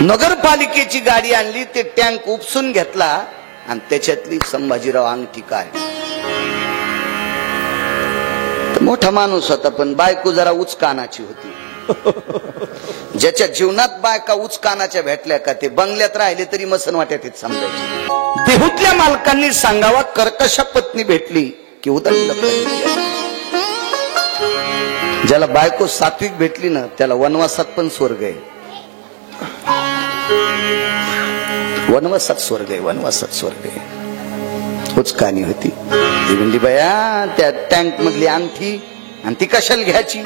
नगरपालिकेची गाडी आणली, ते टँक उपसून घेतला आणि त्याच्यातली संभाजीराव अंगठी काय. मोठा माणूस होता पण बायको जरा उच कानाची होती. ज्याच्या जीवनात बायका उच कानाच्या भेटल्या का ते बंगल्यात राहिले तरी मसन वाट्यात समजायचे. देहूतल्या मालकांनी सांगावा कर्कश पत्नी भेटली की उदंड. ज्याला बायको सात्विक भेटली ना त्याला वनवासात पण स्वर्ग आहे. वनवासात स्वर्ग आहे, वनवासात स्वर्ग आहे. उचकानी होती ती म्हणली बया त्या टँक मधली अंगठी आणि ती कशाला घ्यायची.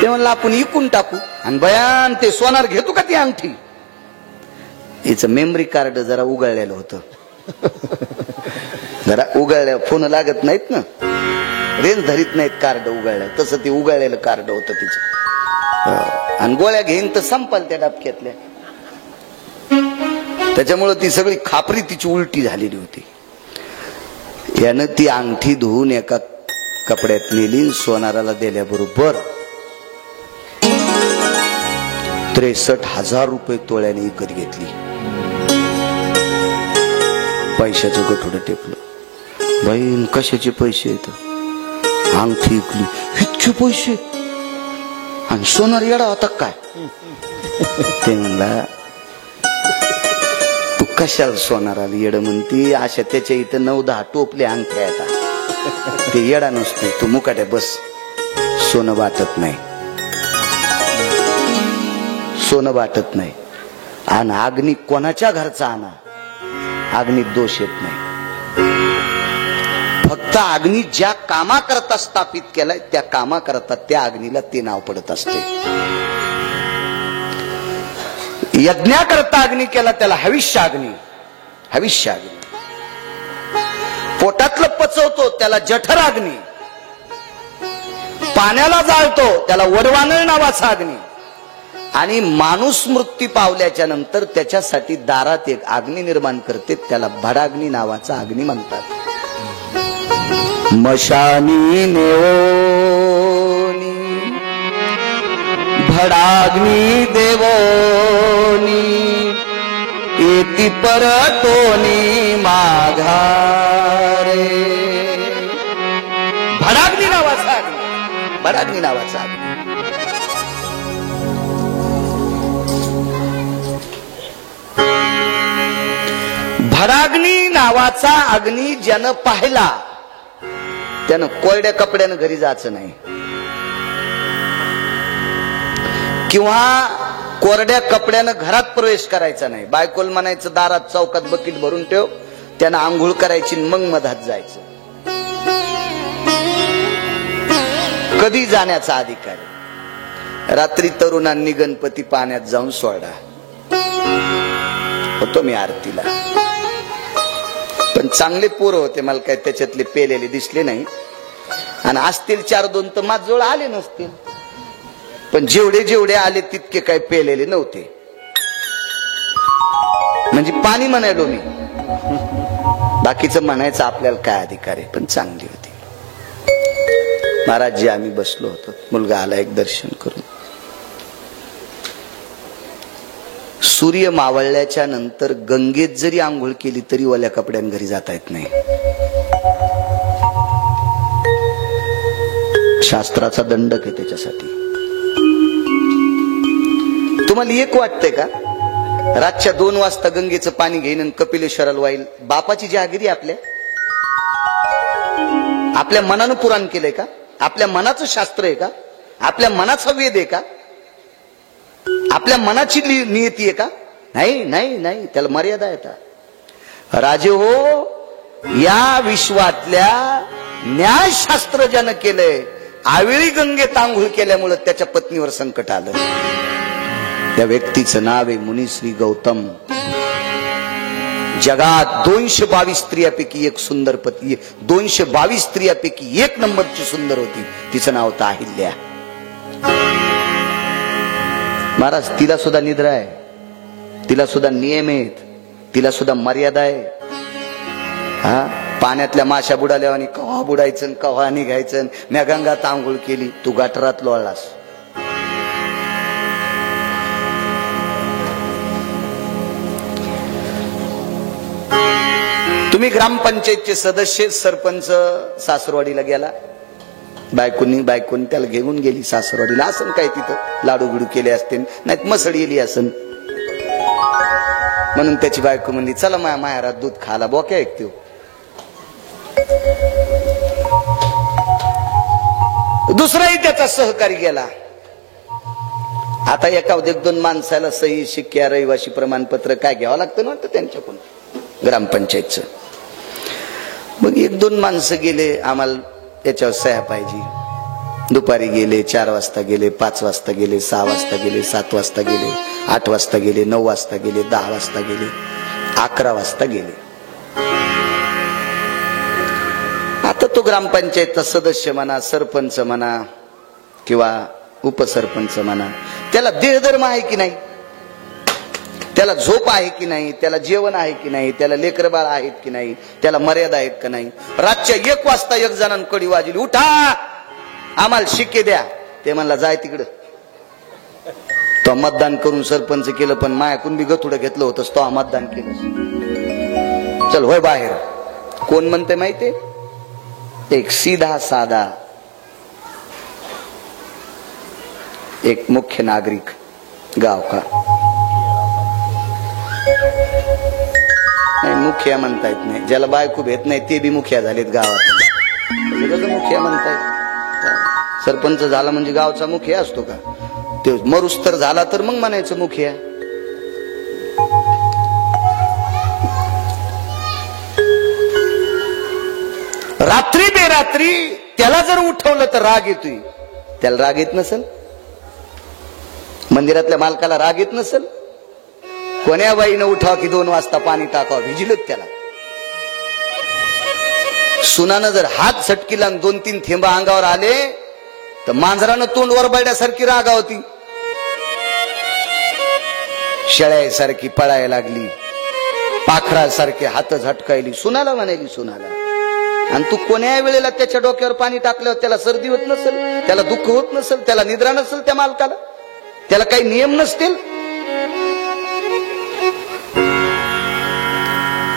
ते म्हणलं आपण इकून टाकू आणि बयान ते सोनार घेतो का ती अंगठी. हिचं मेमरी कार्ड जरा उघडलेलं होतं. जरा उघडल्या फोन लागत नाहीत ना, रेंज धरीत नाहीत कार्ड उघडल्या, तसं ते उघडलेलं कार्ड होतं तिचं. आणि गोळ्या घेईन तर संपाल त्या डबक्यातल्या. त्याच्यामुळे ती सगळी खापरी तिची उलटी झालेली होती. यानं ती अंगठी धुवून एका कपड्यात नेली, सोनाराला दिल्याबरोबर 63,000 रुपये तोळ्याने विकत घेतली. पैशाचं गठोडं टेकलं. बाई कशाचे पैसे येत, अंगठी विकली, इतके पैसे. आणि सोनार येडा होता काय. ते म्हणला तू कशाला सोनाराला येड म्हणती, अशा त्याच्या इथं 9-10 टोपले अंगठ्या येतात. ते येडा नसतो, तू मुकाट्या बस. सोनं वाटत नाही, सोनं वाटत नाही. आणि अग्नी कोणाच्या घरचा आणा, अग्नीत दोष येत नाही. फक्त अग्नी ज्या कामाकरता स्थापित केलाय त्या कामाकरता त्या अग्नीला ते नाव पडत असते. यज्ञाकरता अग्नी केला त्याला हविष्य अग्नी, हविष्य अग्नी. पोटातलं पचवतो त्याला जठर अग्नी. पाण्याला जाळतो त्याला वडवानळ नावाचा अग्नी. आणि माणूस मृत्यू पावल्याच्या नंतर त्याच्यासाठी दारात एक अग्नी निर्माण करते, त्याला भडाग्नी नावाचा अग्नी म्हणतात. मशानी नेवोनी भडाग्नी देवोनी येती परतोनी माघारे. भडाग्नी नावाचा अग्नी, भडाग्नी नावाचा अग्नी. भडाग्नी नावाचा अग्नी ज्यानं पाहिला त्यानं कोरड्या कपड्यानं घरी जायचं नाही, किंवा कोरड्या कपड्यानं घरात प्रवेश करायचा नाही. बायकोल म्हणायचं दारात चौकात बकेट भरून ठेव, त्यानं आंघोळ करायची मग मधात जायचं. कधी जाण्याचा अधिकार. रात्री तरुणांनी गणपती पाण्यात जाऊन सोडा. होतो मी आरतीला, पण चांगले पोरं होते, मला काय त्याच्यातले पेलेले दिसले नाही. आणि असतील 4-2 तर माझजवळ आले नसतील, पण जेवढे जेवढे आले तितके काय पेलेले नव्हते. म्हणजे पाणी म्हणायलो मी, बाकीचं म्हणायचं आपल्याला काय अधिकार आहे. पण चांगली होती. महाराजजी आम्ही बसलो होतो, मुलगा आला एक दर्शन करून. सूर्य मावळल्याच्या नंतर गंगेत जरी आंघोळ केली तरी ओल्या कपड्यान घरी जाता येत नाही. शास्त्राचा दंडक आहे त्याच्यासाठी. तुम्हाला एक वाटतंय का रातच्या 2 वाजता गंगेचं पाणी घेईन आणि कपिलेश्वराला वाईल? बापाची जहागिरी आपल्या आपल्या मनानं पुराण केलंय का? आपल्या मनाचं शास्त्र आहे का? आपल्या मनाचा वेद आहे का? आपल्या मनाची नियती आहे का? नाही नाही नाही, त्याला मर्यादा येतात. राजे हो, या विश्वातल्या न्यायशास्त्र ज्यानं केलंय, आवेळी गंगेत आंघोळ केल्यामुळे त्याच्या पत्नीवर संकट आलं. त्या व्यक्तीचं नाव आहे मुनिश्री गौतम. जगात 222 स्त्रियापैकी एक सुंदर पती, 222 स्त्रियापैकी 1 नंबरची सुंदर होती. तिचं नाव होतं अहिल्या. महाराज, तिला सुद्धा निद्रा आहे, तिला सुद्धा नियम आहेत, तिला सुद्धा मर्यादा आहे. हा, पाण्यातल्या माशा बुडाल्या आणि कव्हा बुडायचं कव्हा निघायचं. म्या गंगात आंघोळ केली, तू गटारात लोळलास. तुम्ही ग्रामपंचायतचे सदस्य सरपंच सासरवाडीला गेला, बायकोनी त्याला घेऊन गेली सासरवाडीला, असं काय तिथं लाडू बिडू केले असते, नाहीत मसळ गेली असन, म्हणून त्याची बायको म्हणली चला माया माहेरात दूध खाला, बोक्या ऐकतो. दुसराही त्याचा सहकारी गेला. आता एका एक दोन माणसाला सही शिक्क्या रहिवाशी प्रमाणपत्र काय घ्यावं लागतं ना त्यांच्याकडून ग्रामपंचायतचं. मग एक दोन माणसं गेले, आम्हाला याच्यावर सह्या पाहिजे. दुपारी गेले, 4 वाजता गेले, 5 वाजता गेले, 6 वाजता गेले, 7 वाजता गेले, 8 वाजता गेले, 9 वाजता गेले, 10 वाजता गेले, 11 वाजता गेले. आता तो ग्रामपंचायतचा सदस्य म्हणा, सरपंच म्हणा किंवा उपसरपंच म्हणा, त्याला देहधर्म आहे की नाही, त्याला झोप आहे की नाही, त्याला जेवण आहे की नाही, त्याला लेकर बाळ आहेत की नाही, त्याला मर्यादा आहेत का नाही. रातच्या 1 वाजता एक जणांना कडी वाजली, उठा आम्हाला शिक्के द्या. ते म्हणला जाय तिकडं. तो मतदान करून सरपंच केलं, पण मायाकून बी गथुडं घेतलं होतं, तो मतदान केलं. चल होय बाहेर. कोण म्हणते माहितीये? एक सीधा साधा एक मुख्य नागरिक गाव का नाही, मुखिया म्हणता येत नाही, ज्याला बायको भेट नाही ते बी मुखिया झालेत गावात. मुखिया म्हणतायत. सरपंच झाला म्हणजे गावचा मुखिया असतो का? ते मरुस्तर झाला तर मग म्हणायचं मुखिया. रात्री बेरात्री त्याला जर उठवलं तर राग येतोय. त्याला राग येत नसेल? मंदिरातल्या मालकाला राग येत नसेल? कोण्या बाईनं उठाव की 2 वाजता पाणी टाकावं, भिजिलच त्याला. सुनानं जर हात झटकीला 2-3 थेंब अंगावर आले तर मांजरानं तोंड वरबडण्यासारखी रागावती, शेळ्यासारखी पळायला लागली, पाखरासारखे हात झटकायली, सुनाला म्हणायली सुनाला. आणि तू कोण्या वेळेला त्याच्या डोक्यावर पाणी टाकल्यावर त्याला सर्दी होत नसेल, त्याला दुःख होत नसेल, त्याला निद्रा नसेल, त्या मालकाला त्याला काही नियम नसतील?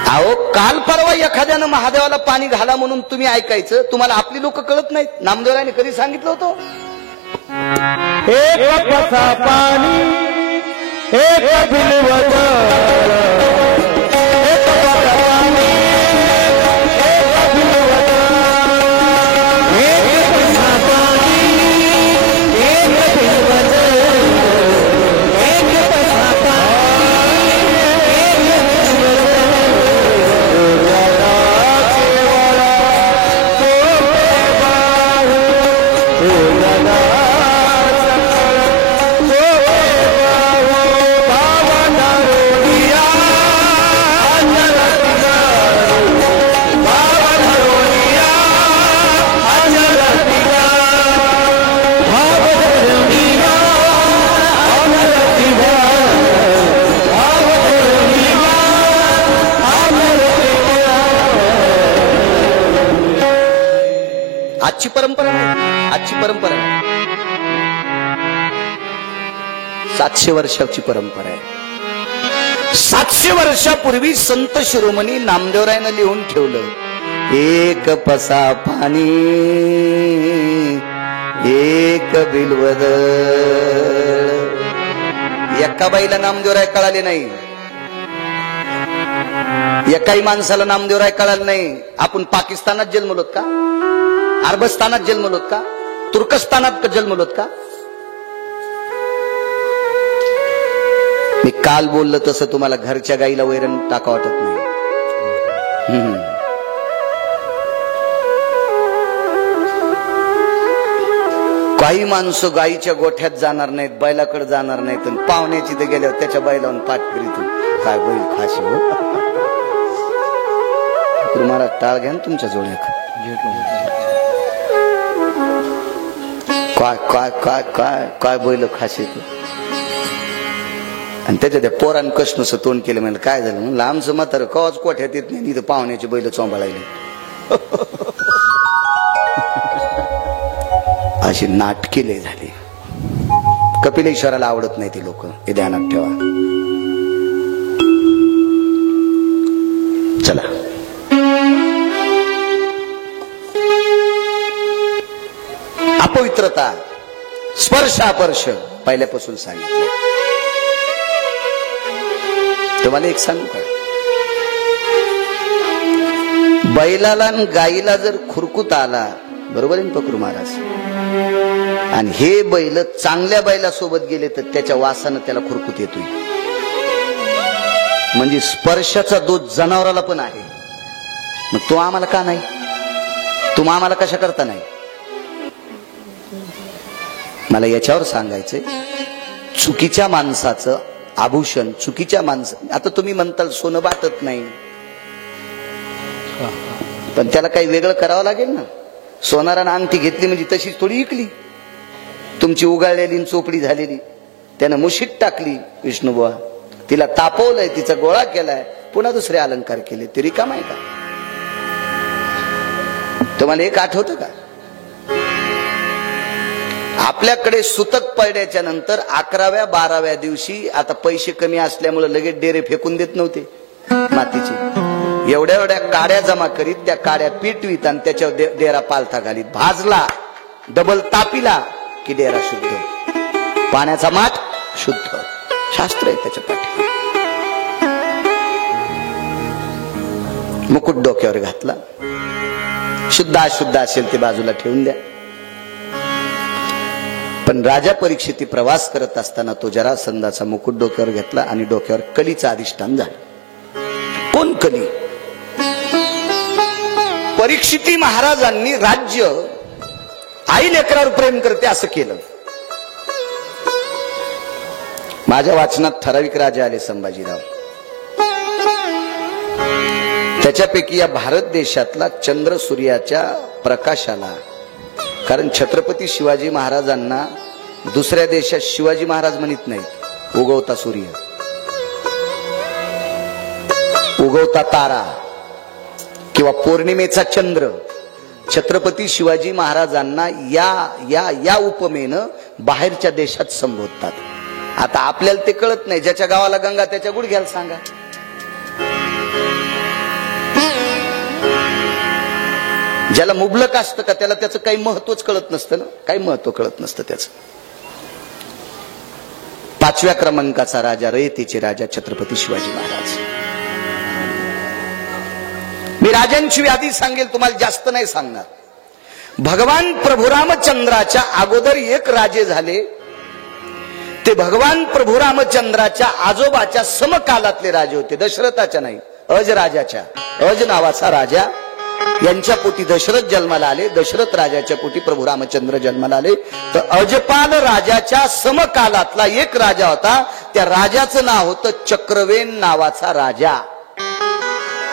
अहो काल परवा एखाद्यानं महादेवाला पाणी घाला म्हणून तुम्ही ऐकायचं, तुम्हाला आपली लोक कळत नाहीत. नामदेवरायने कधी सांगितलं होतं? एक पसा पाणी एक बिलवत, एक पसा पाणी एक बिलवत, एक पसा पाणी एक बिलवत, एक पसा पाणी एक बिलवत. आजची परंपरा नाही, आजची परंपरा आहे. 700 वर्षाची परंपरा आहे. 700 वर्षापूर्वी संत शिरोमणी नामदेवरायनं लिहून ठेवलं, एक पसा पाणी एक बिलवद. एका बाईला नामदेवराय कळाले नाही, एकाही माणसाला नामदेवराय कळाले नाही. आपण पाकिस्तानात जन्मलोत का? अरबस्तानात जन्मलोत का? तुर्कस्तानात जन्मलोत का? मी काल बोललो तसं तुम्हाला घरच्या गाईला वैरण टाका वाटत नाही. काही माणसं गाईच्या गोठ्यात जाणार नाहीत, बैलाकडे जाणार नाहीत, पाहुण्याची तर गेल्यावर त्याच्या बैलावून पाठ फिरित काय बैल खाशी हो. तुम्हाला टाळ घ्या ना तुमच्या जोड्यात. काय काय काय काय काय बैल खाशी तू. आणि त्याच्या त्या पोरान कसं तोंड केलं, म्हणजे काय झालं म्हणलं आमचं म्हातारं कवाच कोठ्यात येत नाही, तिथं पाहुण्याची बैल चोंबाळायली. अशी नाटके लय झाली. कपिलेश्वराला आवडत नाही ती लोक, हे ध्यानात ठेवा. चला पवित्रता, स्पर्शापर्श पहिल्यापासून सांगितलं. तुम्हाला एक सांगू का, बैलाला आणि गाईला जर खुरकूत आला, बरोबर आहे पकरू महाराज, आणि हे बैल चांगल्या बैलासोबत गेले तर त्याच्या वासानं त्याला खुरकूत येतोय. म्हणजे स्पर्शाचा दोष जनावराला पण आहे. मग तो आम्हाला का नाही? तुम्ही आम्हाला कशा करता नाही? मला याच्यावर सांगायचंय, चुकीच्या माणसाचं आभूषण, चुकीच्या माणसं, आता तुम्ही म्हणताल सोनं बाटत नाही, पण त्याला काही वेगळं करावं लागेल ना. सोनारानं अंगठी घेतली म्हणजे तशीच थोडी विकली. तुमची उगाळलेली चोपडी झालेली त्यानं मुशीत टाकली विष्णुबुवा, तिला तापवलंय, तिचा गोळा केलाय, पुन्हा दुसरे अलंकार केले, ते रिकाम आहे का? तुम्हाला एक आठवतं का, आपल्याकडे सुतक पडल्याच्या नंतर 11व्या 12व्या दिवशी, आता पैसे कमी असल्यामुळे लगेच डेरे फेकून देत नव्हते मातीचे, एवढ्या एवढ्या काड्या जमा करीत, त्या काड्या पिटवीत आणि त्याच्यावर डेरा पालथा घालीत, भाजला, डबल तापिला की डेरा शुद्ध, पाण्याचा माठ शुद्ध. शास्त्र आहे त्याच्या पाठी. मुकुट डोक्यावर घातला, शुद्ध अशुद्ध असेल ते बाजूला ठेवून द्या. पण राजा परीक्षिती प्रवास करत असताना तो जरासंधाचा मुकुट डोक्यावर घेतला आणि डोक्यावर कलीचं अधिष्ठान झालं. कोण कली? परीक्षिती महाराजांनी राज्य आई लेकरावर प्रेम करते असं केलं. माझ्या वाचनात ठराविक राजा आले संभाजीराव, त्याच्यापैकी या भारत देशातला चंद्र सूर्याच्या प्रकाशाला, कारण छत्रपती शिवाजी महाराजांना दुसऱ्या देशात शिवाजी महाराज म्हणत नाहीत, उगवता सूर्य, उगवता तारा किंवा पौर्णिमेचा चंद्र. छत्रपती शिवाजी महाराजांना या या या उपमेनं बाहेरच्या देशात संबोधतात. आता आपल्याला ते कळत नाही, ज्याच्या गावाला गंगा त्याच्या गुडघ्याला सांगा. ज्याला मुबलक असतं का त्याला त्याचं काही महत्वच कळत नसतं ना, काही महत्व कळत नसतं त्याचं. 5व्या क्रमांकाचा राजा, रयतेचे राजा छत्रपती शिवाजी महाराज. मी राजांची यादी सांगेल, तुम्हाला जास्त नाही सांगणार. भगवान प्रभू रामचंद्राच्या अगोदर एक राजे झाले, ते भगवान प्रभू रामचंद्राच्या आजोबाच्या समकालातले राजे होते, दशरथाच्या नाही, अज राजाच्या. अज नावाचा राजा, यांच्या पोटी दशरथ जन्माला आले, दशरथ राजाच्या पोटी प्रभू रामचंद्र जन्माला आले. तर अजपाल राजाच्या समकालातला एक राजा होता, त्या राजाचं नाव होतं चक्रवेन नावाचा राजा.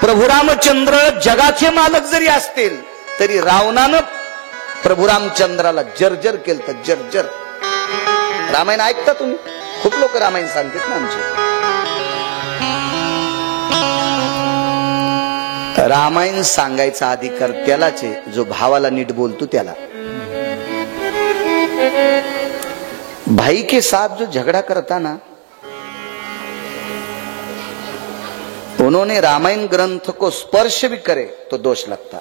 प्रभू रामचंद्र जगाचे मालक जरी असतील तरी रावणानं प्रभू रामचंद्राला जर्जर केलं, तर जर्जर. रामायण ऐकता तुम्ही? खूप लोक रामायण सांगतात ना आमचे. रामायण सांगायचा अधिकार त्यालाच आहे जो भावाला नीट बोलतो त्याला. भाई के साथ जो झगड़ा करता ना, उन्होंने रामायण ग्रंथ को स्पर्श भी करे तो दोष लगता.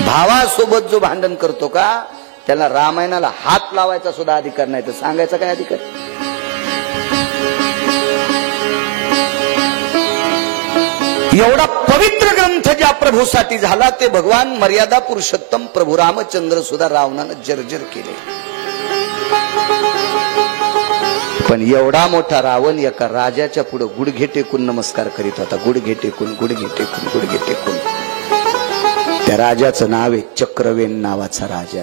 भावासोबत जो भांडण करतो का त्याला रामायणाला हात लावायचा सुद्धा अधिकार नाही, तर सांगायचा काय अधिकार? एवढा पवित्र ग्रंथ ज्या प्रभूसाठी झाला ते भगवान मर्यादा पुरुषोत्तम प्रभू रामचंद्र सुद्धा रावणानं जर्जर केले. पण एवढा मोठा रावण एका राजाच्या पुढे गुडघे टेकून नमस्कार करीत होता. गुडघे टेकून, गुडघे टेकून, गुडघे टेकून. त्या राजाचं नाव आहे चक्रवेन नावाचा राजा.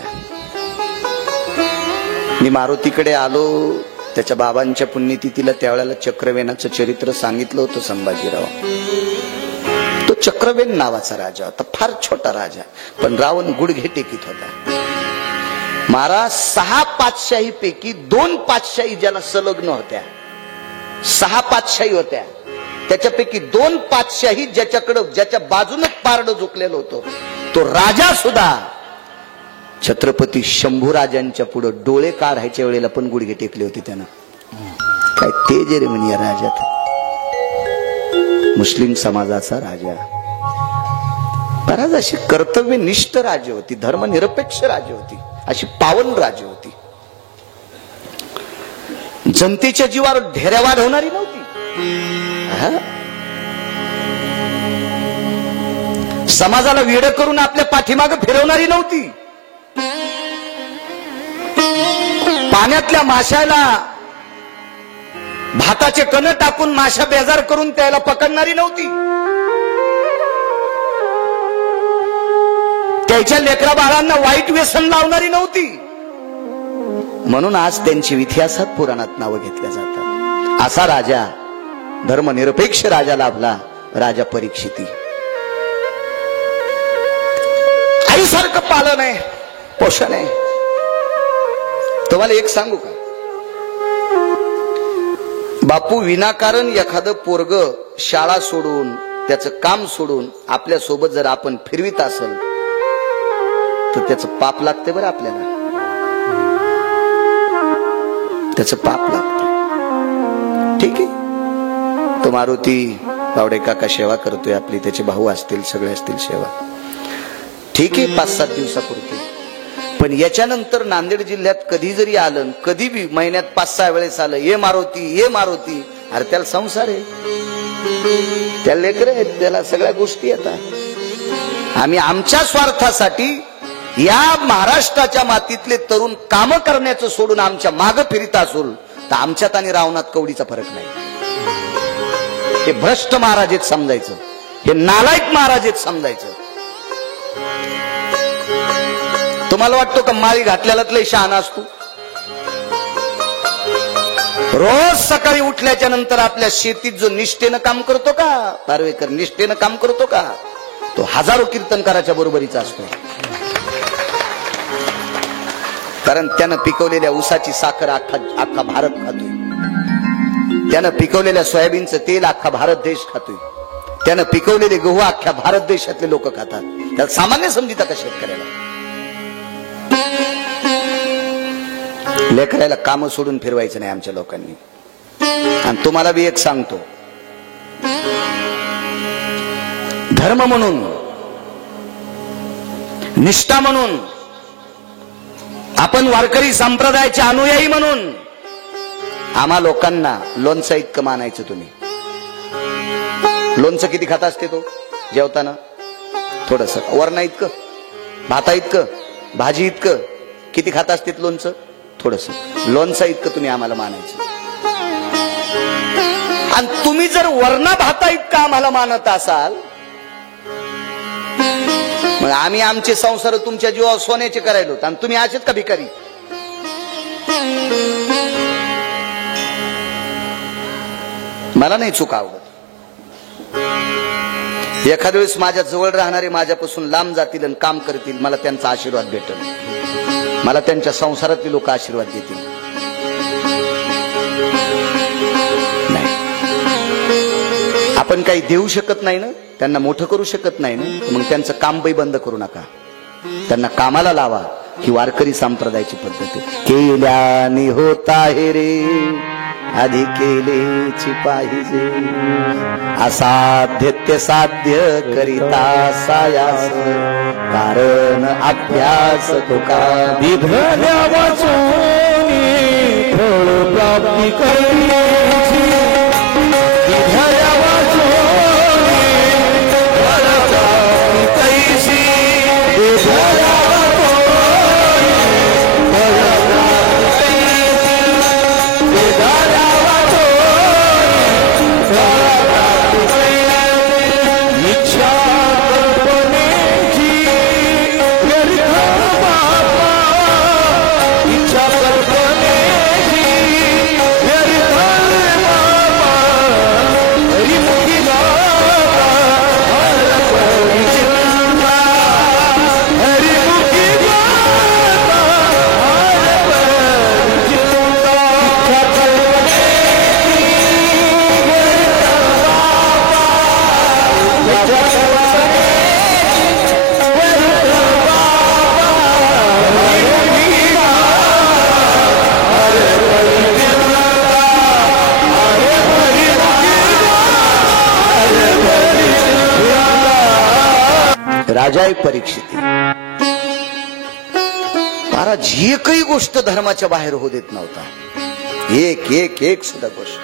मी मारुतीकडे आलो, त्याच्या बाबांच्या पुण्यतिथीला त्यावेळेला चक्रवेनाचं चरित्र सांगितलं होतं संभाजीराव. तो चक्रवेन नावाचा राजा होता, फार छोटा राजा, पण रावण गुडघे टेकीत होता. महाराज 6 पातशाही पैकी 2 पातशाही ज्याला संलग्न होत्या, 6 पातशाही होत्या, त्याच्यापैकी 2 पातशाही ज्याच्याकडे, ज्याच्या बाजूने पारड झुकलेलं होतं, तो राजा सुद्धा छत्रपती शंभूराजांच्या पुढे डोळे काढायच्या वेळेला पण गुडघे टेकले होते त्यानं. काय तेज रे म्हणे या राजात. मुस्लिम समाजाचा राजा, महाराज अशी कर्तव्यनिष्ठ राज्य होती, धर्मनिरपेक्ष राज्य होती. अशी पावन राज्य होती. जनतेच्या जीवावर ढेऱ्या वाढवणारी नव्हती. समाजाला वेडं करून आपल्या पाठीमागे फिरवणारी नव्हती. पाण्यातल्या माशाला भाताचे कण टाकून माशा बेजार करून त्याला पकडणारी नव्हती. त्याच्या लेकरा बाळांना वाईट व्यसन लावणारी नव्हती. म्हणून आज त्यांची इतिहासात पुराणात नावं घेतल्या जातात. असा राजा, धर्मनिरपेक्ष राजा लाभला, राजा परीक्षिती. आईसारखं पालन आहे, पोषण आहे. तुम्हाला एक सांगू का, बापू विनाकारण एखादं पोरग शाळा सोडून त्याचं काम सोडून आपल्या सोबत जर आपण फिरवित असेल तर त्याचं पाप लागते बरं आपल्याला. त्याचं पाप लागते. ठीक आहे, तो मारुती बावडे काका सेवा करतोय आपली, त्याचे भाऊ असतील, सगळे असतील सेवा. ठीक आहे, 5-7 दिवसापुरती. पण याच्यानंतर नांदेड जिल्ह्यात कधी जरी आलं, कधी बी महिन्यात 5-6 वेळेस आलं, ये मारुती ये मारुती, अरे त्याला संसार आहे, त्याला लेकरं आहेत, त्याला सगळ्या गोष्टी येतात. आम्ही आमच्या स्वार्थासाठी या महाराष्ट्राच्या मातीतले तरुण काम करण्याचं सोडून आमच्या माग फिरत असू तर आमच्यात आणि रावणात कवडीचा फरक नाही. हे भ्रष्ट महाराजेत समजायचं, हे नालायक महाराजेत समजायचं. तुम्हाला वाटतो का माळी घातल्यालाच लय शहाणा असतो? रोज सकाळी उठल्याच्या नंतर आपल्या शेतीत जो निष्ठेनं काम करतो का पारवेकर, निष्ठेनं काम करतो का, तो हजारो कीर्तनकाराच्या बरोबरीचा असतो. कारण त्यानं पिकवलेल्या ऊसाची साखर अख्खा भारत खातोय. त्यानं पिकवलेल्या सोयाबीनचं तेल अख्खा भारत देश खातोय. त्यानं पिकवलेले गहू अख्ख्या भारत देशातले लोक खातात. त्याला सामान्य समजिता का शेतकऱ्याला? लेकराला काम सोडून फिरवायचं नाही आमच्या लोकांनी. आणि तुम्हाला बी एक सांगतो, धर्म म्हणून, निष्ठा म्हणून, आपण वारकरी संप्रदायाचे अनुयायी म्हणून आम्हा लोकांना लोणचं इतकं मानायचं. तुम्ही लोणचं किती खाता असते तो जेवताना? थोडस. वरणा इतकं, भाता इतकं, भाजी इतकं किती खाता असते लोणचं? थोडस. लोणचं इतकं तुम्ही आम्हाला मानायचं. आणि तुम्ही जर वरणा भाता इतकं आम्हाला मानत असाल, मग आम्ही आमचे संसार तुमच्या जीवावर सोन्याचे करायलो आणि तुम्ही असेच का भिकारी? मला नाही चूक आवडत. एखाद्या वेळेस माझ्या जवळ राहणारे माझ्यापासून लांब जातील आणि काम करतील, मला त्यांचा आशीर्वाद भेटेल, मला त्यांच्या संसारातले लोक आशीर्वाद देतील. नाही, आपण काही देऊ शकत नाही ना, त्यांना मोठं करू शकत नाही ना, मग त्यांचं काम बाई बंद करू नका, त्यांना कामाला लावा. ही वारकरी संप्रदायाची पद्धती. केल्याने होता हे रे, आधी केलेची पाहिजे, असाध्य ते साध्य करिता सायास, कारण अभ्यास तुका विधल्या वाचूनी फळ प्राप्ती करण्याची, विधल्या वाचूनी फळ प्राप्ती कैसी, विधल्या वाचूनी फळ प्राप्ती कैसी, विधल्या वाचूनी फळ प्राप्ती कैसी. इच्छा कल्पनेची व्यर्थ बापा, इच्छा कल्पनेची व्यर्थ बापा, हरिमुखी गाता हरपळी चिंता, हरिमुखी गाता हरपळी चिंता. इच्छा कल्पनेची व्यर्थ बापा, इच्छा कल्पनेची व्यर्थ बापा, हरिमुखी गाता हरपळी चिंता, हरपळी राजा एक परीक्षिती. महाराज महाराज एकही गोष्ट धर्माच्या बाहेर होऊ देत नव्हता. एक एक एक सुद्धा गोष्ट.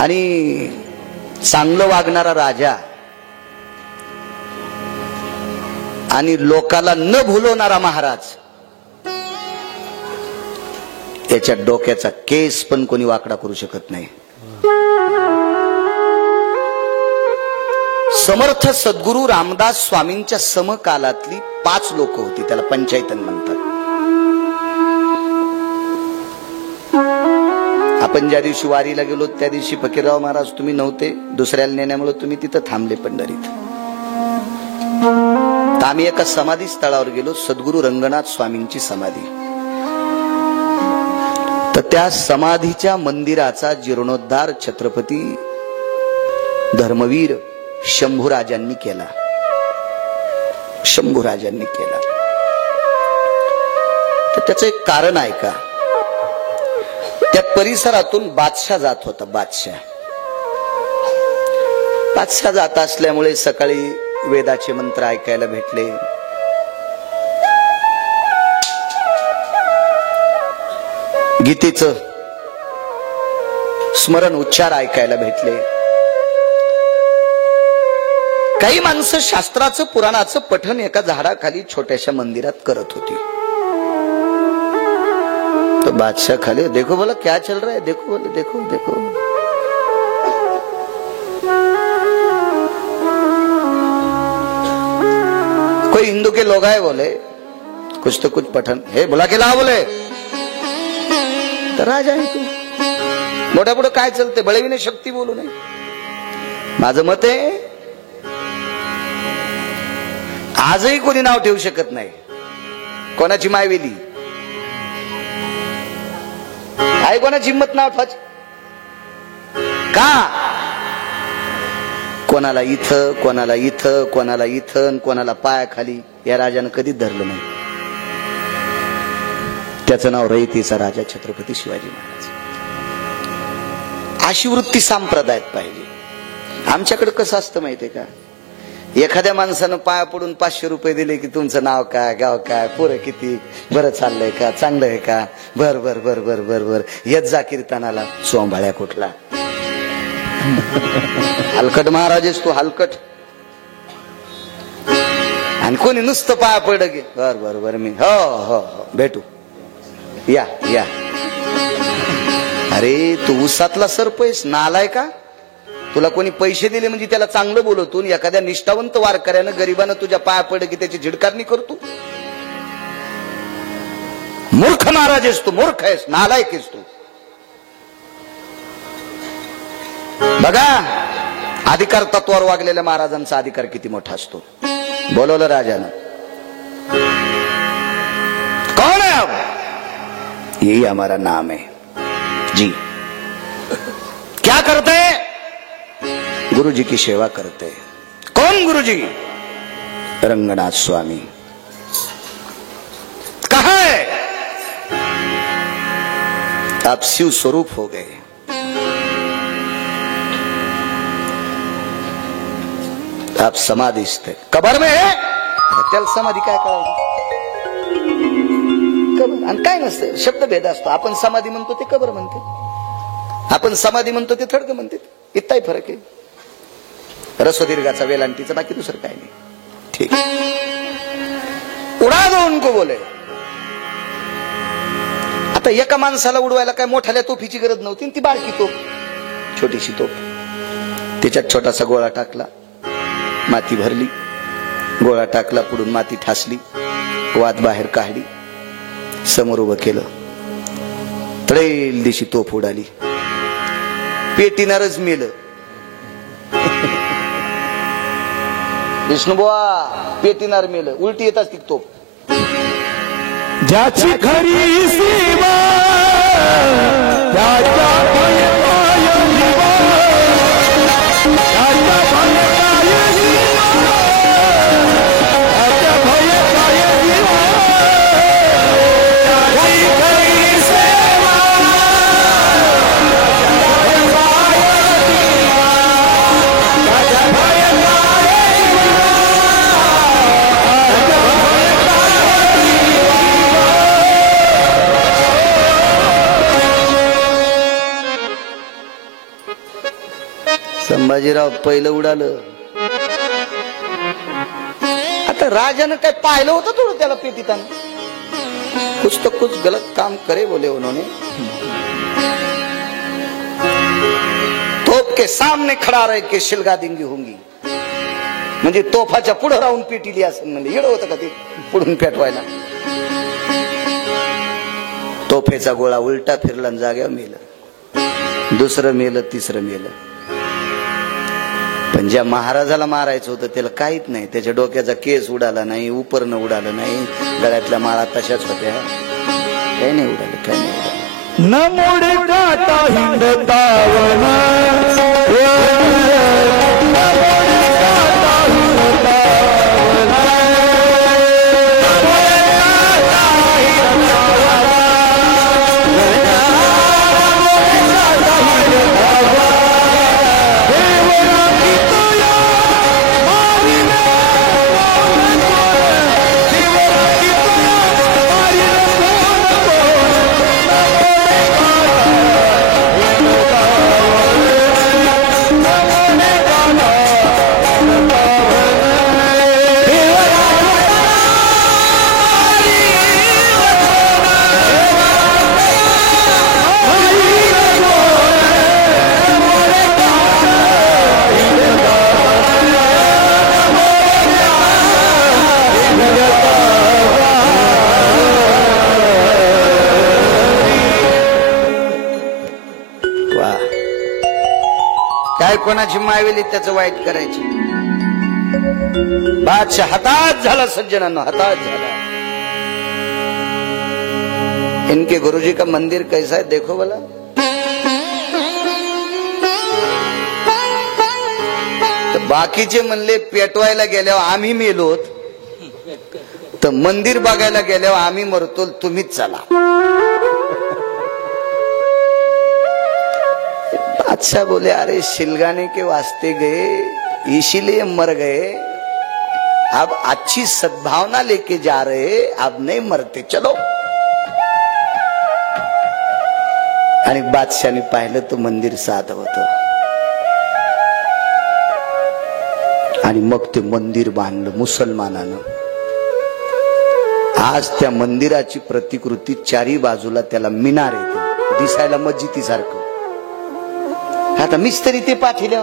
आणि चांगलं वागणारा राजा आणि लोकाला न भुलवणारा महाराज, त्याच्या डोक्याचा केस पण कोणी वाकडा करू शकत नाही. समर्थ सद्गुरु रामदास स्वामींच्या समकालातली 5 लोक होती, त्याला पंचायतन म्हणतात. आपण ज्या दिवशी वारीला गेलो त्या दिवशी फकीरराव महाराज तुम्ही नव्हते, दुसऱ्याला नेण्यामुळे तुम्ही तिथं थांबले पंढरीत. तर आम्ही एका समाधी स्थळावर गेलो, सद्गुरु रंगनाथ स्वामींची समाधी. तर त्या समाधीच्या मंदिराचा जीर्णोद्धार छत्रपती धर्मवीर शंभूराजांनी केला. शंभूराजांनी केला. तर त्याचं एक कारण आहे का, त्या परिसरातून बादशाह जात होता. बादशाह जात असल्यामुळे सकाळी वेदाचे मंत्र ऐकायला भेटले, गीतेचं स्मरण उच्चार ऐकायला भेटले. काही माणसं शास्त्राचं पुराणाचं पठण एका झाडाखाली छोट्याशा मंदिरात करत होती. तो बादशाह खाली, देखो बोला क्या चल रहा है, देखो बोले, देखो देखो. कोई हिंदू के लोग आए, बोले कुछ तो कुछ पठन हे बोला के ला, बोले तर राजा आहे तू, मोठ्या पुढे काय चलते, बळविने शक्ती बोलू नये. माझं मत आहे आजही कोणी नाव ठेवू शकत नाही कोणाची मायवेली. काय कोणाची हिंमत नाव ठेवायची का? कोणाला इथं, कोणाला इथं, कोणाला इथं, कोणाला पायाखाली. या राजानं कधीच धरलं नाही. त्याचं नाव रयतेचा राजा छत्रपती शिवाजी महाराज. अशी वृत्ती संप्रदायात पाहिजे. आमच्याकडे कसं असतं माहितीये का, एखाद्या माणसानं पाया पडून 500 रुपये दिले की तुमचं नाव काय, गाव काय, पोरं किती, बरं चाललंय का, चांगलं आहे का, बर बर बर बर बर बर, येत जा कीर्तनाला. सोंभाळ्या कुठला हलकट महाराजेस तू, हलकट. आणि कोणी नुसतं पाया पडलं की बर बर बर मी हो हो हो भेटू, या या. अरे तू उसातला सर्प आहेस, नालाय का? तुला कोणी पैसे दिले म्हणजे त्याला चांगलं बोलवतो, एखाद्या निष्ठावंत वारकऱ्यानं गरीबानं तुझ्या पाया पडलं की त्याची झिडकारणी करतो. मूर्ख महाराज आहेस तू, मूर्ख आहेस, नालायक आहेस तू. बघा अधिकार तत्वावर वागलेल्या महाराजांचा अधिकार किती मोठा असतो. बोलवलं राजानं, कौन है अब? यही हमारा नाम है जी. क्या करते हैं? गुरु जी की सेवा करते. कौन गुरु जी? रंगनाथ स्वामी. कहाँ है? आप शिव स्वरूप हो गए. आप समाधिस्थ. कबर में है. चल समाधी काय करायची, कबर. आणि काय नसतं, शब्दभेद असतो. आपण समाधी म्हणतो ते कबर म्हणते, आपण समाधी म्हणतो ते थडकं म्हणते. इतकाही फरक आहे. रसोदीर्घाचा वेलांटीचा, बाकी दुसरं काय नाही. ठीक उडा दो उनको बोले. आता एका माणसाला उडवायला काय मोठ्याल्या तोफीची गरज नव्हती. ती बारकी तोफ, छोटीशी तोफ, त्याच्यात छोटासा गोळा टाकला, माती भरली, गोळा टाकला, पुढून माती ठासली, वात बाहेर काढली, समोर उभं केलं, तळेल दिशी तोफ उडाली. पेटीनारच मेलं. विष्णुबुवा पेटीनार मेलं, उलटी येत असती तोफ. ज्याची खरी सेवा त्याच्या भय काय जीवा, त्याच्या भय काय जीवा, त्याच्या भय काय जीवा. ज्याची खरी सेवा त्याच्या भय काय जीवा, त्याच्या भय काय जीवा. बाजीराव पहिलं उडालं. आता राजानं काय पाहिलं होतं थोडं त्याला पेटीताना. कुछ तो कुछ गलत काम करे बोले उन्होंने. तोप के सामने खड़ा रहे के शिलगादिंगी होंगी. म्हणजे तोफाच्या पुढे राहून पेटीली असं म्हणजे येड होतं का ते पुढून पेटवायला. तोफेचा गोळा उलटा फिरला आणि जाग्यावर मेलं. दुसरं मेलं, तिसरं मेलं. पण ज्या महाराजाला मारायचं होतं त्याला काहीच नाही. त्याच्या डोक्याचा केस उडाला नाही, उपरनं उडालं नाही, गळ्यातल्या माळा तशाच होत्या. काही नाही उडालं, काही नाही उडालं. न मोडे काटा हिंडतावन, काय कोणाची मावेली त्याचं वाईट करायची. बादशाह हताश झाला. सज्जनांनो हताश झाला. इनके गुरुजी का मंदिर कैसा है देखो भला. बाकीचे म्हणले पेटवायला गेल्यावर आम्ही मेलोत, तर मंदिर बघायला गेल्यावर आम्ही मरतो, तुम्हीच चला. बादशाह बोले अरे शिलगाने के वास्ते गए इसीलिए मर गए, अब अच्छी सद्भावना लेके जा रहे, अब नहीं मरते, चलो. आणि बादशाहने पाहिलं तो मंदिर साधं होतं. आणि मग ते मंदिर बांधलं मुसलमानानं. आज त्या मंदिराची प्रतिकृती चारी बाजूला त्याला मिनार येते, दिसायला मस्जिदीसारखं. आता मिस्त्री ते पाठिल्या.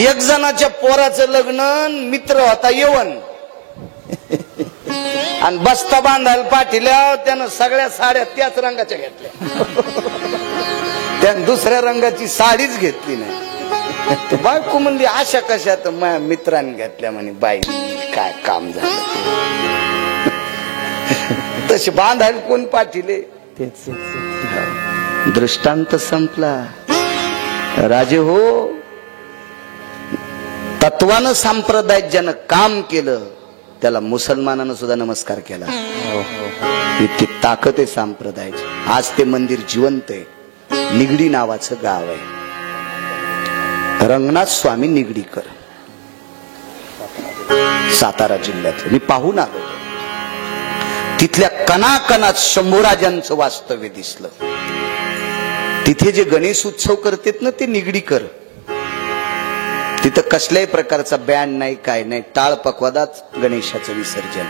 एक जणाच्या पोराचं लग्न, मित्र होता येवन, आणि बस्ता बांधायला पाठिल्या. त्यानं सगळ्या साड्या त्याच रंगाच्या घेतल्या. त्यानं दुसऱ्या रंगाची साडीच घेतली नाही. बायको म्हणली अशा कशात, माझ्या मित्रांनी घेतल्या म्हणे. बाई काय काम झालं. तसे बांधायला कोण पाठिले. दृष्टांत संपला. राजे हो, तत्वानं सांप्रदायिक ज्यानं काम केलं त्याला मुसलमानानं सुद्धा नमस्कार केला. इतकी ताकद आहे सांप्रदायाची. आज ते मंदिर जिवंत आहे. निगडी नावाचं गाव आहे. रंगनाथ स्वामी निगडीकर, सातारा जिल्ह्यात. मी पाहून आलो. तिथल्या कणाकणात शंभूराजांचं वास्तव्य दिसलं. तिथे जे गणेश उत्सव करतात ना ते निगडीकर. तिथं कसल्याही प्रकारचा बँड नाही, काय नाही, टाळ पकवादाच गणेशाचं विसर्जन.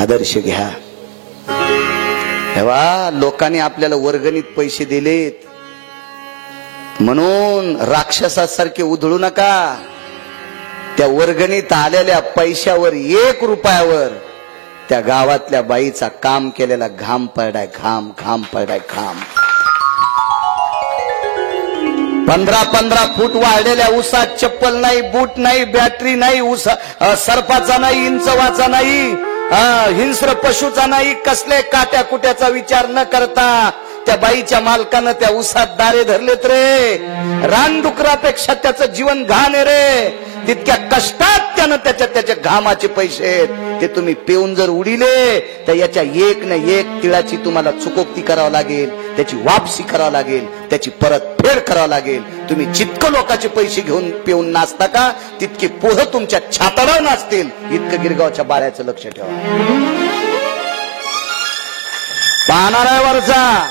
आदर्श घ्या. तेव्हा लोकांनी आपल्याला वर्गणीत पैसे दिलेत म्हणून राक्षसासारखे उधळू नका. त्या वर्गणीत आलेल्या पैशावर 1 रुपयावर त्या गावातल्या बाईचा काम केलेला घाम पडलाय. घाम घाम पडलाय घाम. 15-15 फूट वाढलेल्या उसात चप्पल नाही, बूट नाही, बॅटरी नाही, सर्पाचा नाही, इंचवाचा नाही, हिंस्र पशुचा नाही, कसले काट्या कुट्याचा विचार न करता त्या बाईच्या मालकानं त्या उसात दारे धरलेत रे. रानडुकरापेक्षा त्याचं जीवन घाण आहे रे. तितक्या कष्टात त्यानं त्याच्या घामाचे पैसे आहेत ते तुम्ही पिऊन जर उडीले तर याच्या 1 न 1 तिळाची तुम्हाला चुकोक्ती करावं लागेल, त्याची वापसी करावं लागेल, त्याची परतफेड करावं लागेल. तुम्ही जितकं लोकांचे पैसे घेऊन पिऊन नाचता का तितके पोहं तुमच्या छाताडावर नाचतील. इतकं गिरगावच्या बाळ्याचं लक्ष ठेवा. पाहणार आहे वरचा.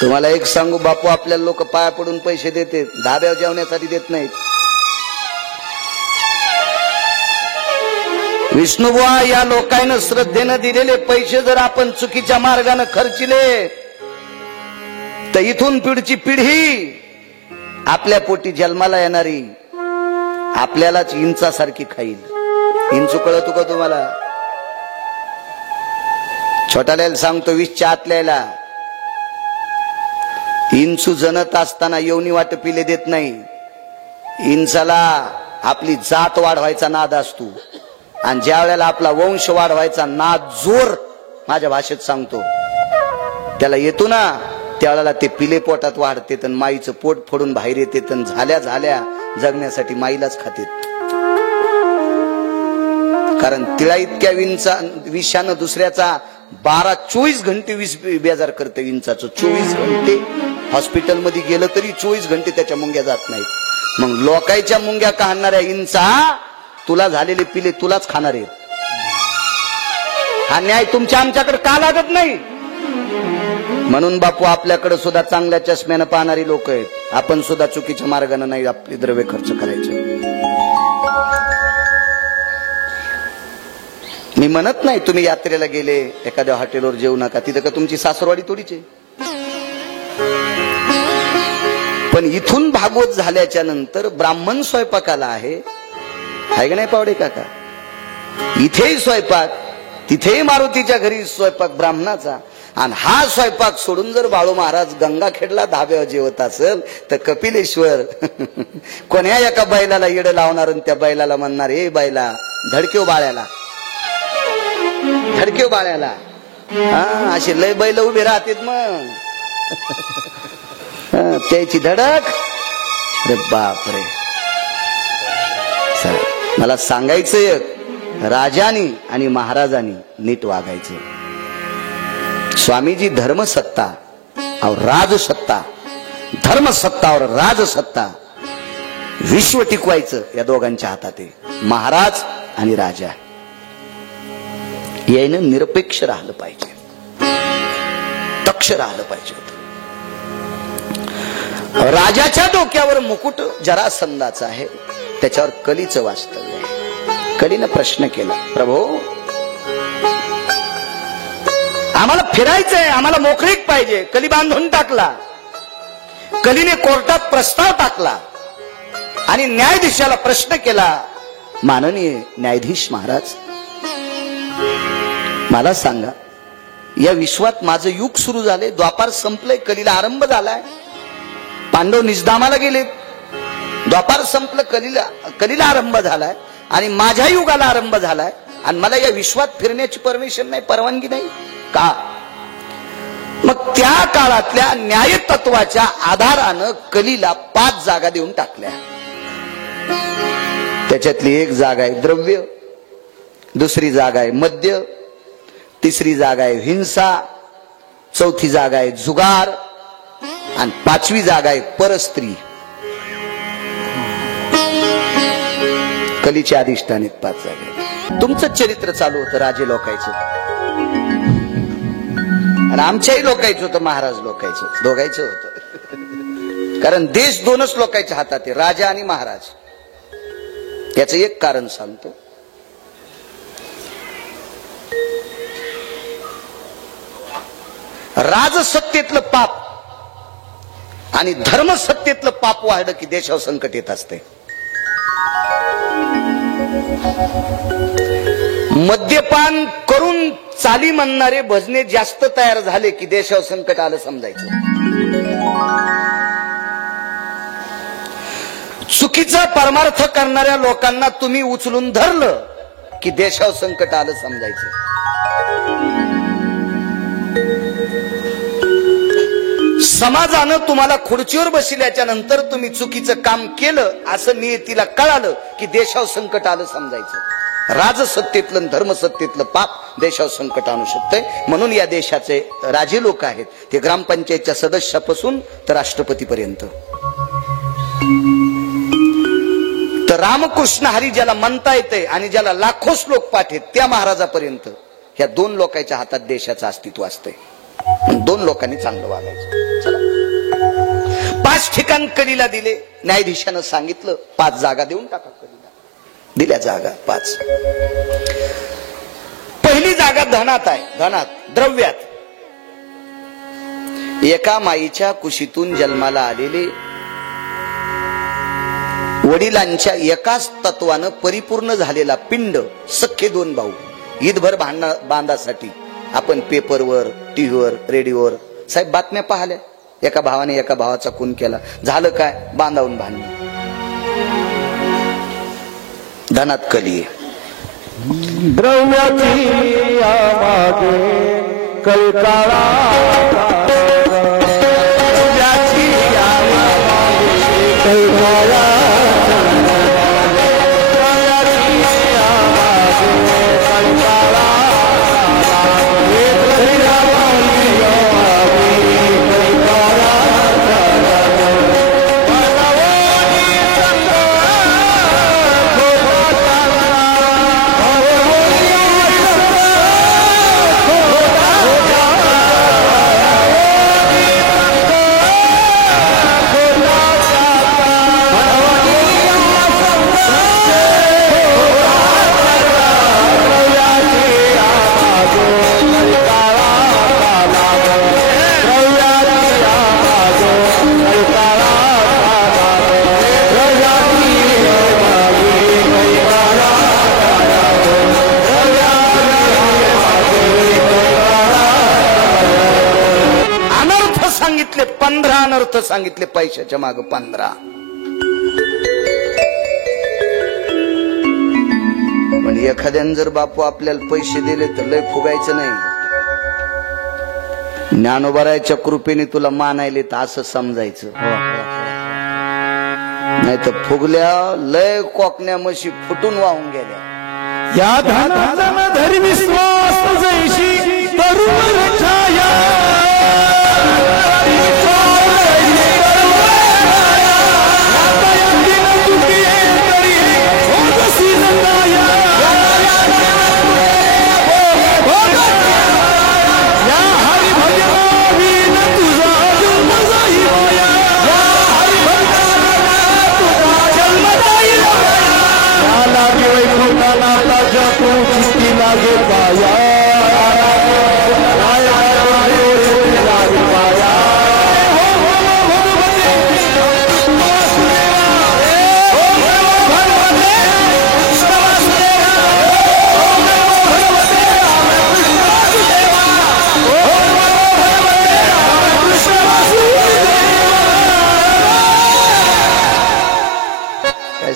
तुम्हाला एक सांगू बापू, आपल्याला लोक पाया पडून पैसे देते, धाब्यावर जेवण्यासाठी देत नाहीत. विष्णुबुवा, या लोकांना श्रद्धेनं दिलेले पैसे जर आपण चुकीच्या मार्गाने खर्चिले तर इथून पुढची पिढी आपल्या पोटी जन्माला येणारी आपल्यालाच इंचासारखी खाईल. इंचू कळतो का तुम्हाला? छोटाल्याला सांगतो, 20च्या आतल्याला इंचू जनत असताना येवनी वाट पिले देत नाही. इंचाला आपली जात वाढवायचा नाद असतो, आणि ज्या वेळेला आपला वंश वाढवायचा नाद जोर, माझ्या भाषेत सांगतो, त्याला येतो ना, त्यावेळेला ते पिले पोटात वाढते, तर माईचं पोट फोडून बाहेर येते, तर झाल्या झाल्या जगण्यासाठी माईलाच खाते. कारण तिला इतक्या विषानं दुसऱ्याचा 12-24 घंटे विष बेजार करते. विंचाचं 24 घंटे हॉस्पिटलमध्ये गेलं तरी 24 घंटे त्याच्या मुंग्या जात नाहीत. मग लोकांच्या मुंग्या काढणाऱ्या इंचा तुला झालेले पिले तुलाच खाणार आहे. हा न्याय तुमच्या आमच्याकडे का लागत नाही? म्हणून बापू, आपल्याकडे सुद्धा चांगल्या चष्म्यानं पाहणारी लोक आहेत. आपण सुद्धा चुकीच्या मार्गाने नाही आपले द्रव्य खर्च करायचे. मी म्हणत नाही तुम्ही यात्रेला गेले एखाद्या हॉटेलवर जेवू नका, तिथं का तुमची सासरवाडी थोडीच आहे. पण इथून भागवत झाल्याच्या नंतर ब्राह्मण स्वयंपाकाला आहे का नाही पावडे काका? इथेही स्वयंपाक, तिथेही मारुतीच्या घरी स्वयंपाक ब्राह्मणाचा. आणि हा स्वयंपाक सोडून जर बाळू महाराज गंगाखेडला धाब्यावर जेवत असेल तर कपिलेश्वर कोण्या एका बैलाला येडं लावणार आणि त्या बैलाला म्हणणार, ए बैला धडकेव बाळ्याला, धडकेव बाळ्याला. हा, असे लय बैल उभे राहतात मग त्याची धडक. अरे बापरे. मला सांगायचंय, राजानी आणि महाराजांनी नीट वागायचं. स्वामीजी धर्मसत्ता और राजसत्ता, धर्मसत्ता और राजसत्ता विश्व टिकवायचं या दोघांच्या हातात आहे. महाराज आणि राजा यानं निरपेक्ष राहिलं पाहिजे, दक्ष राहिलं पाहिजे होतं. राजाच्या डोक्यावर मुकुट जरासंधाचा आहे, त्याच्यावर कलीचं वास्तव्य आहे. कलीनं प्रश्न केला, प्रभो आम्हाला फिरायचंय, आम्हाला मोकळीक पाहिजे. कली बांधून टाकला. कलीने कोर्टात प्रस्ताव टाकला आणि न्यायाधीशाला प्रश्न केला, माननीय न्यायाधीश महाराज, मला सांगा, या विश्वात माझं युग सुरू झाले, द्वापार संपलंय, कलीला आरंभ झालाय. पांडव निजधामाला गेले, द्वापार संपलं, कलीला आरंभ झालाय आणि माझ्या युगाला आरंभ झालाय, आणि मला या विश्वात फिरण्याची परमिशन नाही, परवानगी नाही का? मग त्या काळातल्या न्याय तत्वाच्या आधारानं कलीला 5 जागा देऊन टाकल्या. त्याच्यातली एक जागा आहे द्रव्य, दुसरी जागा आहे मद्य, तिसरी जागा आहे हिंसा, चौथी जागा आहे जुगार, आणि 5वी जागा आहे परस्त्री. कलीच्या अधिष्ठानीत 5 जागा. तुमचं चरित्र चालू होतं राजे लोकायचं, आणि आमच्याही लोकायचं होतं, महाराज लोकायचं, दोघायचं होतं. कारण देश 2च लोकांच्या हातात आहे, राजा आणि महाराज. याचं एक कारण सांगतो. राजसत्तेतलं पाप आणि धर्मसत्तेतलं पाप वाढलं की देशावर संकट येत असते. मद्यपान करून चाली म्हणणारे भजने जास्त तयार झाले की देशावर संकट आलं समजायचं. चुकीचा परमार्थ करणाऱ्या लोकांना तुम्ही उचलून धरलं की देशावर संकट आलं समजायचं. समाजानं तुम्हाला खुर्चीवर बसल्याच्या नंतर तुम्ही चुकीचं काम केलं असं नियतीला कळालं की देशावर संकट आलं समजायचं. राजसत्तेतलं धर्मसत्तेतलं पाप देशावर संकट आणू शकतंय. म्हणून या देशाचे राजे लोक आहेत ते ग्रामपंचायतच्या सदस्यापासून तर राष्ट्रपतीपर्यंत, तर रामकृष्ण हरी ज्याला म्हणता येते आणि ज्याला लाखो श्लोक पाठ आहेत त्या महाराजापर्यंत ह्या दोन लोकांच्या हातात देशाचं अस्तित्व असतंय. दोन लोकांनी चांगलं वागायचं. चला 5 ठिकाण कलीला दिले. न्यायाधीशानं सांगितलं 5 जागा देऊन टाका कलीला. दिल्या जागा 5. पहिली जागा धनात आहे. धनात, द्रव्यात. एका माईच्या कुशीतून जन्माला आलेले वडिलांच्या एकाच तत्वानं परिपूर्ण झालेला पिंड, सख्खे 2 भाऊ. ईदभर बांधासाठी आपण पेपरवर, टीव्हीवर, रेडिओवर साहेब बातम्या पाहिल्या. एका भावाने एका भावाचा खून केला. झालं काय? बांधावून भांडण. धनात कली आहे. द्रव्याची मागे कळकाळा, द्रव्याची मागे कळकाळा, सांगितले 15 अनर्थ सांगितले. पैशाच्या माग 15. पण एखाद्याने जर बापू आपल्याला पैसे दिले तर लय फुगायचं नाही. ज्ञानोबराच्या कृपेने तुला मानायले तर असं समजायचं. नाही तर फुगल्या लय कोकण्या म्हशी फुटून वाहून गेल्या. या धनाधन धरी विश्वास जैशी तरुण छाया,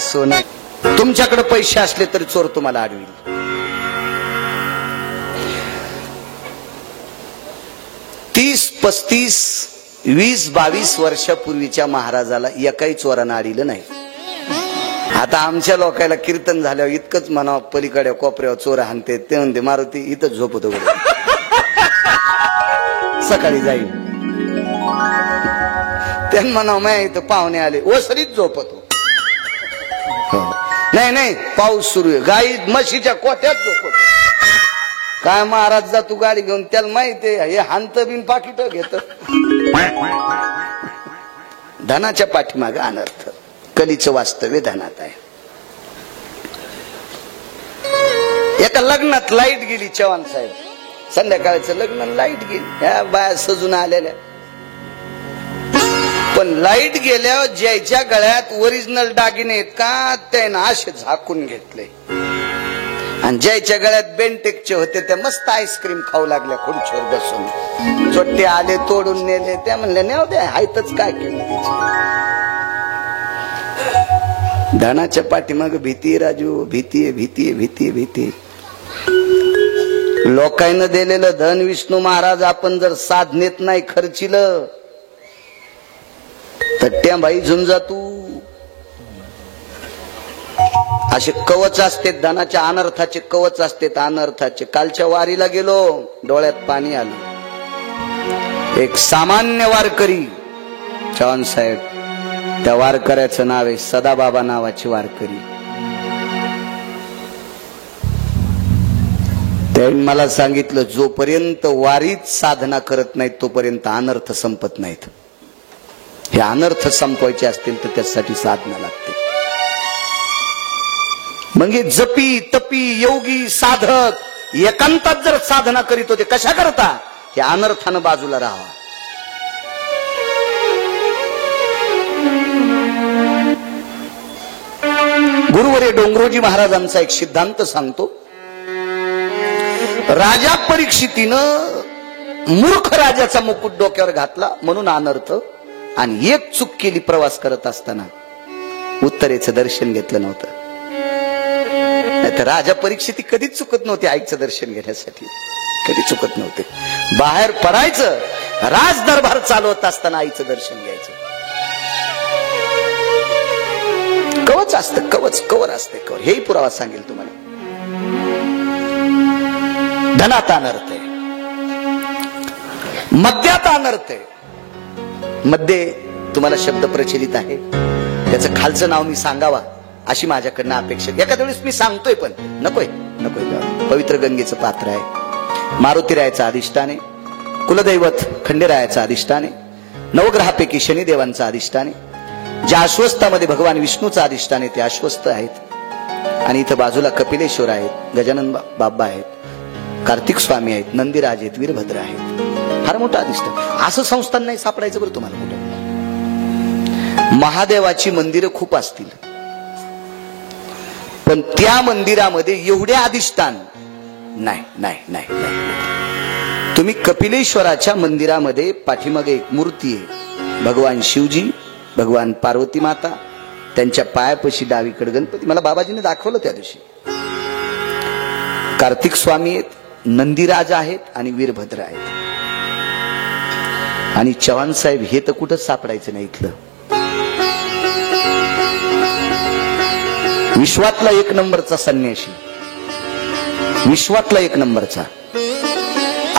सोनं. तुमच्याकडे पैसे असले तरी चोर तुम्हाला अडविल. 30, 35, 20, 22 वर्षापूर्वीच्या महाराजाला एकाही चोरानं अडविलं नाही. आता आमच्या लोकांना कीर्तन झाल्यावर इतकंच म्हणावं, पलीकडे कोपऱ्यावर चोर हाणते. ते म्हणते मारुती इथं झोपतो सकाळी जाईल. त्यांना म्हणावं मै इथं पाहुणे आले ओसरीत झोपतो. नाही नाही पाऊस सुरू आहे. गाई म्हशीच्या कोट्यात झोपतो. काय महाराज जा तू गाडी घेऊन. त्याला माहिती आहे हे हांत बिन पाकिट घेत. धनाच्या पाठीमागे अनर्थ. कलीचं वास्तव्य धनात आहे. एका लग्नात लाईट गेली. चव्हाण साहेब संध्याकाळचं लग्न, लाईट गेली. ह्या बाया सजून आलेल्या. पण लाईट गेल्यावर ज्याच्या गळ्यात ओरिजिनल दागिने आहेत का त्यानं असे झाकून घेतले. आणि ज्याच्या गळ्यात बेंटेकचे होते त्या मस्त आईस्क्रीम खाऊ लागल्या खुर्चीवर बसून. चोट्टे आले तोडून नेले. त्या म्हणल्या नेऊ द्या हायतच काय किंमतीची. धनाच्या पाठीमाग भीती राजू. भीती भीती भीती भीती. लोकांना दिलेलं धन विष्णू महाराज आपण जर साधनेत नाही खर्चिलं तर त्या बाई झुंजा तू. असे कवच असते धनाच्या. अनर्थाचे कवच असते. अनर्थाचे. कालच्या वारीला गेलो डोळ्यात पाणी आलं. एक सामान्य वारकरी चव्हाण साहेब, त्या वारकऱ्याचं नाव आहे सदाबाबा नावाचे वारकरी. त्यांनी मला सांगितलं, जोपर्यंत वारीत साधना करत नाहीत तोपर्यंत अनर्थ संपत नाहीत. हे अनर्थ संपवायचे असतील तर त्यासाठी साधना लागते. म्हणजे जपी तपी योगी साधक एकांतात जर साधना करीत होते, कशा करता? हे अनर्थानं बाजूला राहावा. गुरुवर्य डोंगरोजी महाराजांचा एक सिद्धांत सांगतो. राजा परीक्षितीनं मूर्ख राजाचा मुकुट डोक्यावर घातला म्हणून अनर्थ, आणि एक चूक केली प्रवास करत असताना, उत्तरेचं दर्शन घेतलं नव्हतं. नाहीतर राजा परीक्षिती कधीच चुकत नव्हते आईचं दर्शन घेण्यासाठी, कधी चुकत नव्हते. बाहेर पडायचं, राज दरबार चालवत असताना आईचं दर्शन घ्यायचं. कवच असतं, कवर असते कवर. हेही पुरावा सांगेल तुम्हाला. धनात अनर्थ आहे, मद्यात अनर्थ आहे. मध्ये तुम्हाला शब्द प्रचलित आहे, त्याचं खालचं नाव मी सांगावा अशी माझ्याकडनं अपेक्षा. एखाद्या वेळेस मी सांगतोय पण नकोय. पवित्र गंगेचं पात्र आहे, मारुतीरायाचं अधिष्ठान आहे, कुलदैवत खंडेरायाचं अधिष्ठान आहे, नवग्रहापैकी शनिदेवांचं अधिष्ठान आहे. ज्या अश्वस्थामध्ये भगवान विष्णूचं अधिष्ठान आहे ते अश्वस्थ आहेत, आणि इथं बाजूला कपिलेश्वर आहेत, गजानन बाबा आहेत, कार्तिक स्वामी आहेत, नंदीराज आहेत, वीरभद्र आहेत. फार मोठं अधिष्ठान. असं संस्थान नाही सापडायचं बरं तुम्हाला कुठे. महादेवाची मंदिरं खूप असतील, पण त्या मंदिरामध्ये एवढे अधिष्ठान नाही नाही नाही नाही. तुम्ही कपिलेश्वराच्या मंदिरामध्ये पाठीमागे एक मूर्ती आहे, भगवान शिवजी, भगवान पार्वती माता, त्यांच्या पायापाशी डावीकडे गणपती. मला बाबाजीने दाखवलं त्या दिवशी. कार्तिक स्वामी आहेत, नंदीराज आहेत आणि वीरभद्र आहेत. आणि चव्हाण साहेब हे तर कुठंच सापडायचं नाही इथलं. विश्वातला एक नंबरचा संन्याशी, विश्वातला एक नंबरचा,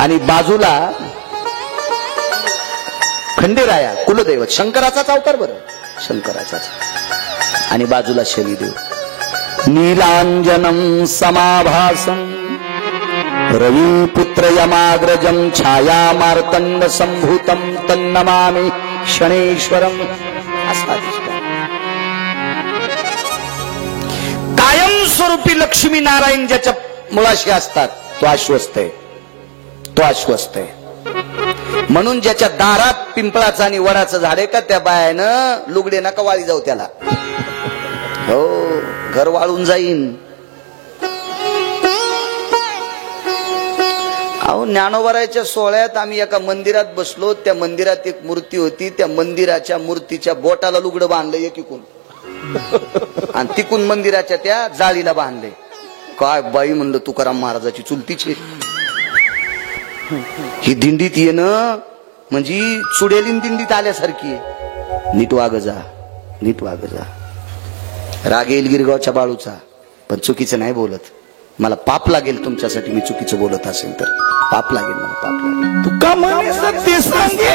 आणि बाजूला खंडेराया कुलदैवत, शंकराचाच अवतार बरं, शंकराचाच, आणि बाजूला शनिदेव. नीलांजनम समाभासम रवी पुत्र यमाग्रजम छाया मार्तंड संभूतम तन्नमामि शनेश्वरम. कायमस्वरूपी लक्ष्मी नारायण ज्याच्या मुळाशी असतात तो आश्वस्त आहे, तो आश्वस्त आहे. म्हणून ज्याच्या दारात पिंपळाचं आणि वडाचं झाड आहे का, त्या बायानं लुगडे नका वाळी जाऊ त्याला. हो, घर वाळून जाईन. अहो, ज्ञानोबारायच्या सोहळ्यात आम्ही एका मंदिरात बसलो. त्या मंदिरात एक मूर्ती होती, त्या मंदिराच्या मूर्तीच्या बोटाला लुगडं बांधलं एकीकून, आणि तिकून मंदिराच्या त्या जाळीला बांधले. काय बाई म्हणलं, तुकाराम महाराजाची चुलतीची. ही दिंडीत येणं म्हणजे चुडेलीन दिंडीत आल्यासारखी आहे. नीट वाग जा, नीट वाग जा. राग येईल गिरगावच्या बाळूचा, पण चुकीचं नाही बोलत. मला पाप लागेल तुमच्यासाठी, मी चुकीचं बोलत असेल तर पाप लागेल, मला पाप लागेल. तुका म्हणे सत्य सांगे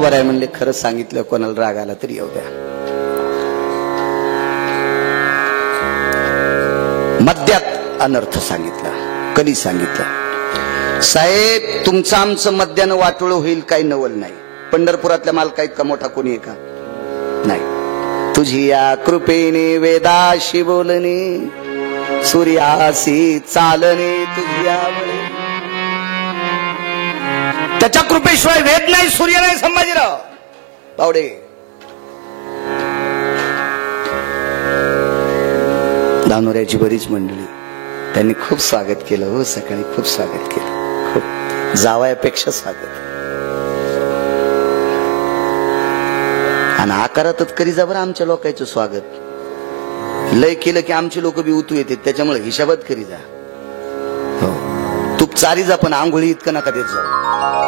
बरं आहे म्हणले, खरं सांगितलं, कोणाला राग आला तरी येऊ द्या. मद्यात अनर्थ सांगितला, कधी सांगितलं. साहेब, तुमचं आमचं मद्यानं वाटोळ होईल काही नवल नाही. पंढरपुरातल्या मालका इतका मोठा कोणी आहे का? नाही. तुझी या कृपेने वेदाशी बोलणे, सूर्यासी चालणे तुझ्या. त्याच्या कृपेशिवाय वेद नाही, सूर्य नाही. संभाजीराव पावडे, धानोऱ्याची बरीच मंडळी, त्यांनी खूप स्वागत केलं हो. सकाळी खूप स्वागत केलं, खूप जावयापेक्षा स्वागत. आणि आकारातच करी जा बरं आमच्या लोकांचं स्वागत. लय केलं की आमचे लोक बी उतू येते, त्याच्यामुळे हिशाबात करी जा. हो, तूप चारी जा, पण आंघोळी इतकं नका देत जाऊ.